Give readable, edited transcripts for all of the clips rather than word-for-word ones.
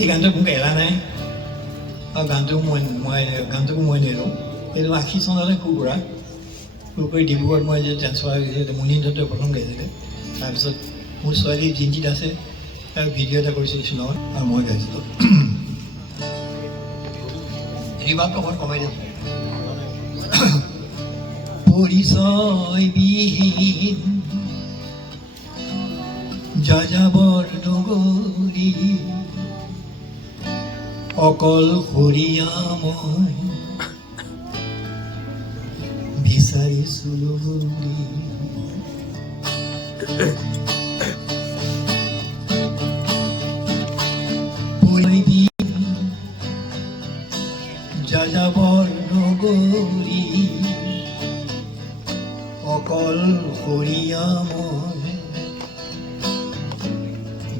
এই গানটো মোক এৰা নাই আৰু গানটোকো মই নেৰোঁ এইটো 80 চনলৈ সুৰ কৰি ডিব্ৰুগড়ত মই যে ট্ৰেন্সফাৰ হৈছিলে মুনীন্দ্ৰটোৱে প্ৰথম গাইছিলে তাৰপিছত মোৰ ছোৱালী জিঞ্জিত আছে তাৰ ভিডিঅ' এটা কৰিছিলোঁ শ্বিলঙত আৰু মই গাইছিলোঁ ৰিভাবটো অকণ কমাই দিছোঁ পৰিচয়বিহীন যাযাবৰ নগৰী অকলশৰীয়া মই বিচাৰিছো লগৰী যাযাবৰ নগৰী অকলশৰীয়া মই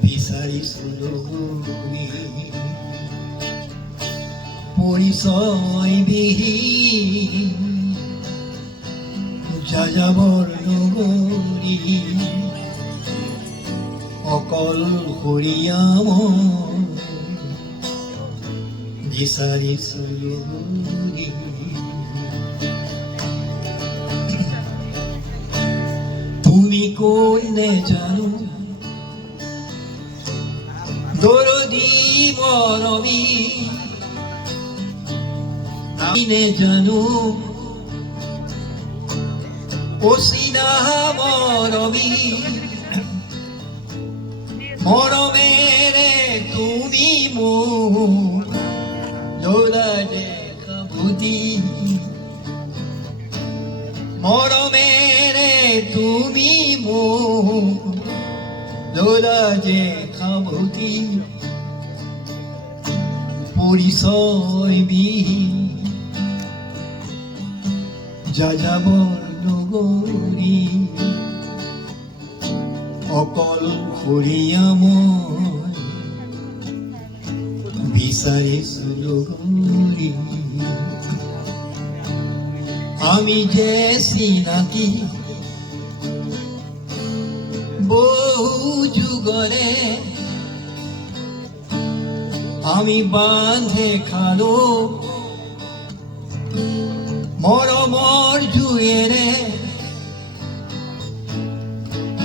বিচাৰিছো লগৰী পৰিচয়বিহীন যাযাবৰ নগৰী অকলশৰীয়া মই বিচাৰিছো লগৰী তুমি কোন নেজানো দৰদী মৰমী আমি নেজানো অচিনা মৰমী মৰমেৰে তুমি মোক দৌৰা দেখা বুদ্ধি মৰমেৰে তুমি মোক দৌৰা দেখা বুদ্ধি পৰিচয়বিহীন যাযাবৰ নগৰী অকলশৰীয়া মই বিচাৰিছো লগৰী আমি যে চিনাকি বহু যুগৰে আমি বান্ধে খালো মৰমৰ জুয়েৰে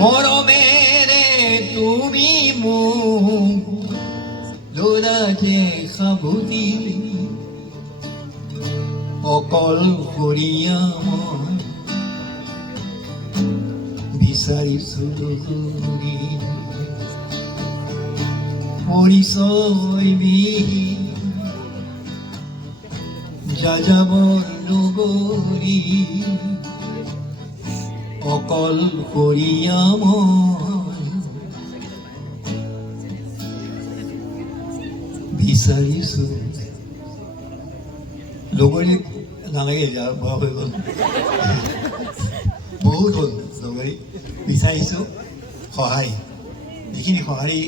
মৰমেৰে তুমি মোক দৌৰা দেখা বুদ্ধি অকলশৰীয়া মই বিচাৰিছো লগৰী পৰিচয়বিহীন যাযাবৰ নগৰী অকলশৰীয়া মই বিচাৰিছো লগৰী নালাগে এতিয়া বয়স হৈ গ'ল বহুত হ'ল লগৰী বিচাৰিছো সহায় যিখিনি সঁহাৰি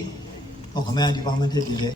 অসমীয়া ডিপাৰ্টমেণ্টে দিলে